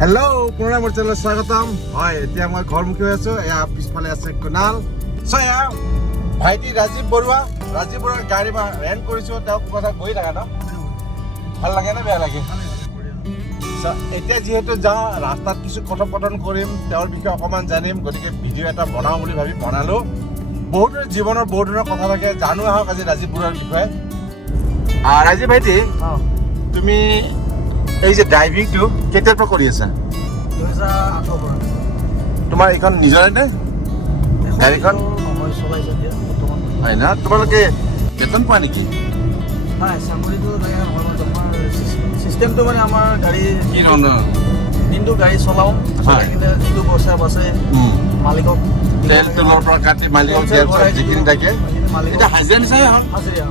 Hello' পুনৰ মোৰ চেনেলত স্বাগতম হয় এতিয়া মই ঘৰমুখী হৈ আছো এয়া পিছফালে আছে কুনাল এয়া ভাইটি ৰাজীৱ বৰুৱাৰ গাড়ী ৰেণ্ট কৰিছো তেওঁক কথা গৈ থাকা ন ভাল লাগে নে বেয়া লাগে এতিয়া যিহেতু যাওঁ ৰাস্তাত কিছু কথোপকথন কৰিম তেওঁৰ বিষয়ে অকণমান জানিম গতিকে ভিডিঅ' এটা বনাওঁ বুলি ভাবি বনালো বহুত জীৱনৰ বহুত ধৰণৰ কথা থাকে জানো আহক আজি ৰাজীৱ বৰুৱাৰ বিষয়ে ৰাজীৱ ভাইটি তুমি এই যে ড্ৰাইভিংটো কেতিয়াৰ পৰা কৰি আছা 2008 পৰা তোমাৰ এইখন নিজৰে নে গাড়ীখন মই চলাইছো দিয়া বৰ্তমান হয় না তোমালোকে বেতন পোৱা নেকি নাই চাকৰিটো নাই তোমাৰ চিষ্টেমটো মানে আমাৰ গাড়ী কি ধৰণৰ দিনটো গাড়ী চলাওঁ লাগিলে যিটো পইচা বাচে মালিকক তেল তেলৰ পৰা কাটি মালিকক দিয়াৰ যিখিনি থাকে এটা হাজিৰা নিচাই হ'ল হাজিৰা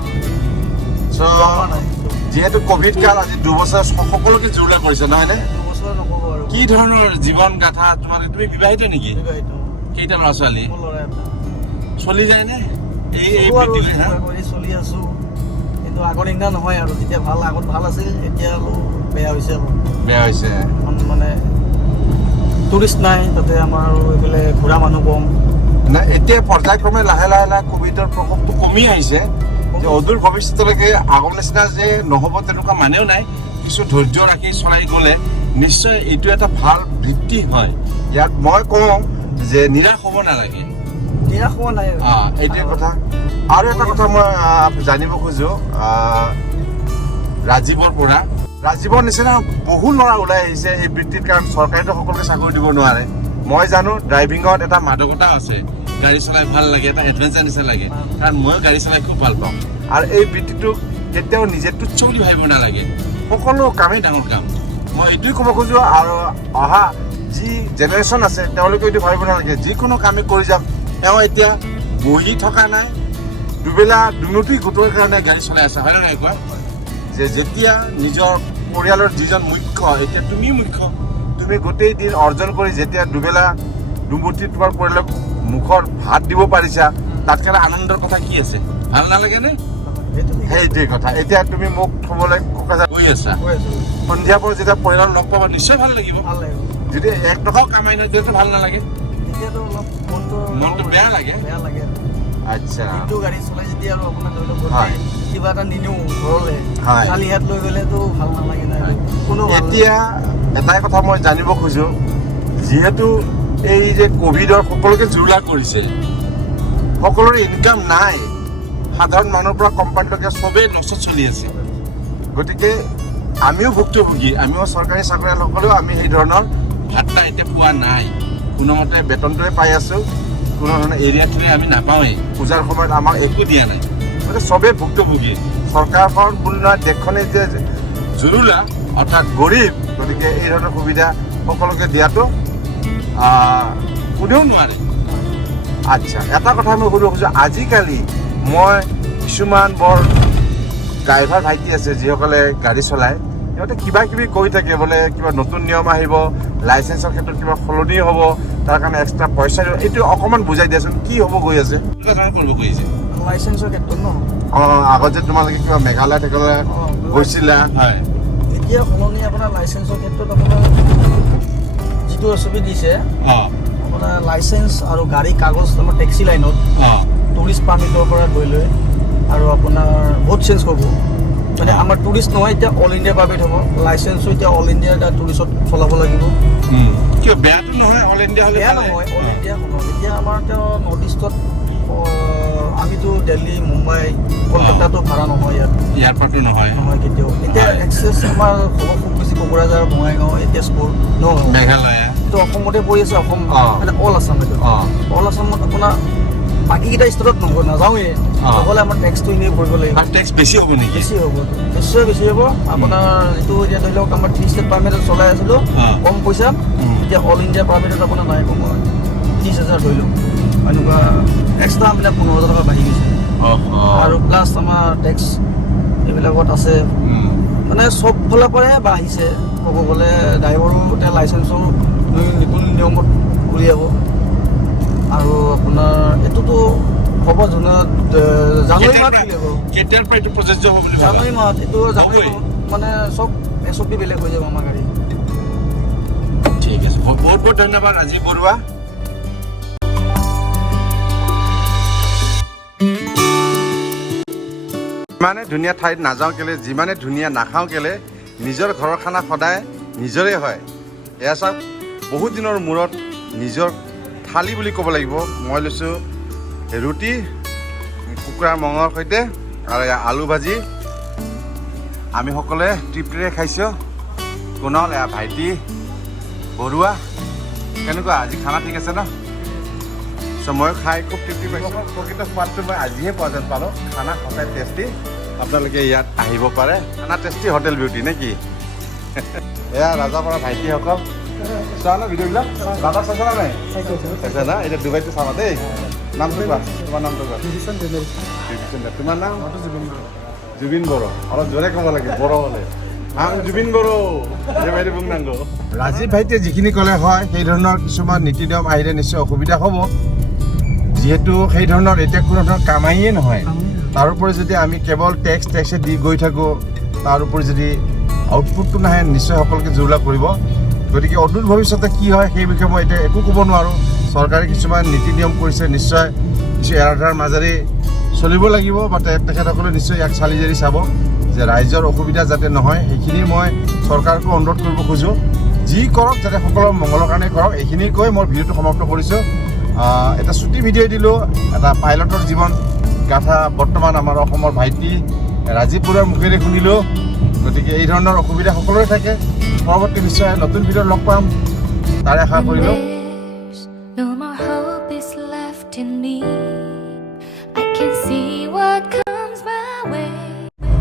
যিহেতু কোভিড কাল আজি 2 বছৰ সকলোকে জৰুৰী কৰিছে নহয়নে 2 বছৰ নক'ব আৰু কি ধৰণৰ জীৱন গাথা তোমালোকে তুমি বিবাহিত নেকি কেইটা ল'ৰা ছোৱালী চলি যায় নে চলি আছো কিন্তু আগৰ দিনা নহয় আৰু যেতিয়া আগত ভাল আছিল এতিয়া অলপ বেয়া হৈছে মানে টুৰিষ্ট নাই তাতে আমাৰ আৰু এইফালে ঘূৰা মানুহ কম না এতিয়া পৰ্যায়ক্ৰমে লাহে লাহে কোভিডৰ প্ৰকোপটো কমি আহিছে অদূৰ ভৱিষ্যতলৈকে আগৰ নিচিনা যে নহ'ব তেনেকুৱা মানেও নাই কিছু ধৈৰ্য ৰাখি চলাই গ'লে নিশ্চয় এইটো এটা ভাল বৃত্তি হয় ইয়াত মই কওঁ যে নিৰাশ হ'ব নালাগে নিৰাশ হোৱা নাই এইটোৱে কথা আৰু এটা কথা মই জানিব খোজো ৰাজীৱৰ নিচিনা বহু ল'ৰা ওলাই আহিছে এই বৃত্তিৰ কাৰণ চৰকাৰেতো সকলোকে চাকৰি দিব নোৱাৰে মই জানো ড্ৰাইভিঙত এটা মাদকতা আছে গাড়ী চলাই ভাল লাগে এটা এডভেঞ্চাৰ নিচিনা লাগে কাৰণ ময়ো গাড়ী চলাই খুব ভাল পাওঁ আৰু এই বৃত্তিটো কেতিয়াও নিজে তুচ্ছ বুলি ভাবিব নালাগে সকলো কামেই ডাঙৰ কাম মই এইটোৱে ক'ব খোজো আৰু অহা যি জেনেৰেশ্যন আছে তেওঁলোকে এইটো ভাবিব নালাগে যিকোনো কামেই কৰি যাওক তেওঁ এতিয়া বহি থকা নাই দুবেলা দুমুঠি গোটোৱাৰ কাৰণে গাড়ী চলাই আছে হয় নে নাই কোৱা যে যেতিয়া নিজৰ পৰিয়ালৰ যিজন মুখ্য এতিয়া তুমি মুখ্য তুমি গোটেই দিন অৰ্জন কৰি যেতিয়া দুবেলা দুমুঠি তোমাৰ পৰিয়ালক মুখৰ ভাত দিব পাৰিছা তাতকৈ আনন্দৰ কথা কি আছে ভাল নালাগে নে সেইটোৱে কথা এতিয়া তুমি মোক থবলৈ গৈ আছা সন্ধিয়া পৰা যেতিয়া পৰিয়ালৰ লগ পাবা নিশ্চয় ভাল লাগিব যদি 1 টকাও কামাই নাই তেতিয়াতো ভাল নালাগে তেতিয়াতো অলপ মনটো বেয়া লাগে আচ্ছা কিন্তু গাড়ী চলাই যেতিয়া আৰু আপোনাৰ ধৰি লওক কিবা এটা নিনিও ঘৰলৈ খালি হাত লৈ গ'লেতো ভাল নালাগে নাই কোনো এতিয়া এটাই কথা মই জানিব খোজো যিহেতু এই যে কোভিডৰ সকলোকে জুৰুলা কৰিছে সকলোৰে ইনকাম নাই সাধাৰণ মানুহৰ পৰা কোম্পানীলৈকে চবেই নচত চলি আছে গতিকে আমিও ভুক্তভোগী আমিও চৰকাৰী চাকৰিয়ালসকলেও আমি সেই ধৰণৰ ভাত্তা এতিয়া পোৱা নাই কোনোমতে বেতনটোৱে পাই আছোঁ কোনো ধৰণৰ এৰিয়াখিনি আমি নাপাওঁৱেই পূজাৰ সময়ত আমাক একো দিয়া নাই গতিকে চবেই ভুক্তভোগী চৰকাৰখন বুলি নহয় দেশখনে যে জুৰুলা অৰ্থাৎ গৰীব গতিকে এই ধৰণৰ সুবিধা সকলোকে দিয়াটো কোনেও নোৱাৰে আচ্ছা এটা কথা মই সুধিব খোজোঁ আজিকালি মই কিছুমান বৰ ড্ৰাইভাৰ ভাইটি আছে যিসকলে গাড়ী চলায় সিহঁতে কিবা কিবি কৈ থাকে বোলে কিবা নতুন নিয়ম আহিব লাইচেঞ্চৰ ক্ষেত্ৰত কিবা সলনি হ'ব তাৰ কাৰণে এক্সট্ৰা পইচা দিব এইটো অকণমান বুজাই দিয়াচোন কি হ'ব গৈ আছে কৰিব গৈ আছে লাইচেঞ্চৰ ক্ষেত্ৰত ন আগত যে তোমালোকে কিবা মেঘালয় গৈছিলা হয় এতিয়া সলনি আপোনাৰ লাইচেঞ্চৰ ক্ষেত্ৰত আপোনাৰ যিটো ছবি দিছে আপোনাৰ লাইচেঞ্চ আৰু গাড়ী কাগজ আমাৰ টেক্সি লাইনত টুৰিষ্ট পাৰ্মিটৰ পৰা গৈ লৈ আৰু আপোনাৰ বহুত চেঞ্জ কৰিব মানে আমাৰ টুৰিষ্ট নহয় এতিয়া অল ইণ্ডিয়া পাৰ্মিট হ'ব লাইচেঞ্চো এতিয়া অল ইণ্ডিয়া এটা টুৰিষ্টত চলাব লাগিব কিয় বেয়াটো নহয় অল ইণ্ডিয়া হ'লে বেয়া নহয় অল ইণ্ডিয়া সময় এতিয়া আমাৰ তেওঁ নৰ্থ ইষ্টত আমিতো দিল্লী মুম্বাই কলকাতাতো ভাড়া নহয় ইয়াৰ পৰাতো নহয় কেতিয়াও এতিয়া এক্সেছ আমাৰ খুব বেছি কোকৰাঝাৰ বঙাইগাঁও তেজপুৰ মেঘালয় এইটো অসমতে পৰি আছে অসম মানে অল আছাম এইটো অল আছামত আপোনাৰ বাকীকেইটা ষ্টেটত নাযাওঁৱেই নহ'লে আমাৰ টেক্সটো এনেই ভৰিব লাগিব টেক্স বেছি হ'ব নেকি বেছি হ'ব নিশ্চয় বেছি হ'ব আপোনাৰ এইটো এতিয়া ধৰি লওক আমাৰ 3 ষ্টেট পাৰ্মিটত চলাই আছিলোঁ কম পইচা এতিয়া অল ইণ্ডিয়া পাৰ্মিটত আপোনাৰ নাই কম 30,000 ধৰি লওক এনেকুৱা এক্সট্ৰা আপোনাৰ 15,000 টকা বাঢ়ি গৈছে আৰু প্লাছ আমাৰ টেক্স এইবিলাকত আছে মানে চব ফালৰ পৰাই বাঢ়িছে ক'ব গ'লে ড্ৰাইভাৰো এতিয়া লাইচেঞ্চো নতুন নিয়মত উলিয়াব আৰু আপোনাৰ এইটোতো হ'ব জানুৱাৰী মাহত কেতিয়াৰ পৰা এইটো প্ৰযোজ্য হ'ব জানুৱাৰী মাহত এইটো জানুৱাৰী মানে চব SOP বেলেগ হৈ যাব আমাৰ গাড়ী বহুত বহুত ধন্যবাদ ৰাজীৱ বৰুৱা। যিমানে ধুনীয়া ঠাইত নাযাওঁ কেলে, যিমানে ধুনীয়া নাখাওঁ কেলে, নিজৰ ঘৰৰ খানা সদায় নিজৰে হয়। এয়া চাওক, বহুত দিনৰ মূৰত নিজৰ থালি বুলি ক'ব লাগিব। মই লৈছোঁ ৰুটি কুকুৰাৰ মঙৰ সৈতে আৰু আলু ভাজি। আমি সকলোৱে তৃপ্তিৰে খাইছোঁ। কুণল, এয়া ভাইটি বৰুৱা। কেনেকুৱা আজি খানা ঠিক আছে ন? চ' মই খাই খুব তৃপ্তি পাইছোঁ। প্ৰকৃত সোৱাদটো মই আজিহে পোৱা যেন পালোঁ। খানা সদায় টেষ্টি। আপোনালোকে ইয়াত আহিব পাৰে। খানা টেষ্টি হোটেল বিউটি নে কি? এয়া ৰাজাপাৰা ভাইটিসকল চোৱা ন ভিডিঅ'বিলাক? দাদা চাইছা না নাই? চাইছা না? এতিয়া ডুবাইটো চাবা দেই। নামটো কোৱা, তোমাৰ নামটো কোৱা। তোমাৰ নাম? জুবিন বড়ো। অলপ জোৰে ক'ব লাগে বড়ো হ'লে। জুবিন বড়ো বাইদেউ বুক নাংগ। ৰাজীৱ ভাইটিয়ে যিখিনি ক'লে হয়, সেই ধৰণৰ কিছুমান নীতি নিয়ম আহিলে নিশ্চয় অসুবিধা হ'ব। যিহেতু সেই ধৰণৰ এতিয়া কোনো ধৰণৰ কামাইয়ে নহয়। তাৰোপৰি যদি আমি কেৱল টেক্সে দি গৈ থাকোঁ, তাৰোপৰি যদি আউটপুটটো নাহে, নিশ্চয় সকলোকে জুৰুলা কৰিব। গতিকে অদূৰ ভৱিষ্যতে কি হয় সেই বিষয়ে মই এতিয়া একো ক'ব নোৱাৰোঁ। চৰকাৰে কিছুমান নীতি নিয়ম কৰিছে, নিশ্চয় কিছু এৰাধাৰ মাজেৰে চলিব লাগিব বা তেখেতসকলে নিশ্চয় ইয়াক চালি জাৰি চাব যে ৰাইজৰ অসুবিধা যাতে নহয়। সেইখিনি মই চৰকাৰকো অনুৰোধ কৰিব খোজোঁ, যি কৰক যাতে সকলোৰে মংগলৰ কাৰণে কৰক। এইখিনি কৈ মই ভিডিঅ'টো সমাপ্ত কৰিছোঁ। এটা চুটি ভিডিঅ' দিলোঁ, এটা পাইলটৰ জীৱন গাথা বৰ্তমান আমাৰ অসমৰ ভাইটি ৰাজীৱ বৰুৱাৰ মুখেৰে শুনিলোঁ। গতিকে এই ধৰণৰ অসুবিধা সকলোৰে থাকে। পৰৱৰ্তী নিশ্চয় নতুন ভিডিঅ'ত লগ পাম, তাৰে আশা কৰিলোঁ।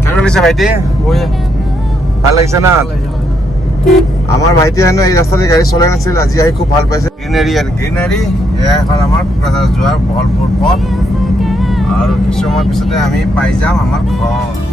কেনেকুৱা লাগিছে ভাইটি? ভাল লাগিছে না? আমাৰ ভাইটি হেনো এই ৰাস্তাতে গাড়ী চলাই নাছিল, আজি আহি খুব ভাল পাইছে। গ্ৰীনাৰী এণ্ড গ্ৰীনাৰী, এয়া এখন আমাৰ কোকৰাঝাৰ যোৱাৰ বহলপুৰ পথ। আৰু কিছু সময় পিছতে আমি পাই যাম আমাৰ ঘৰ।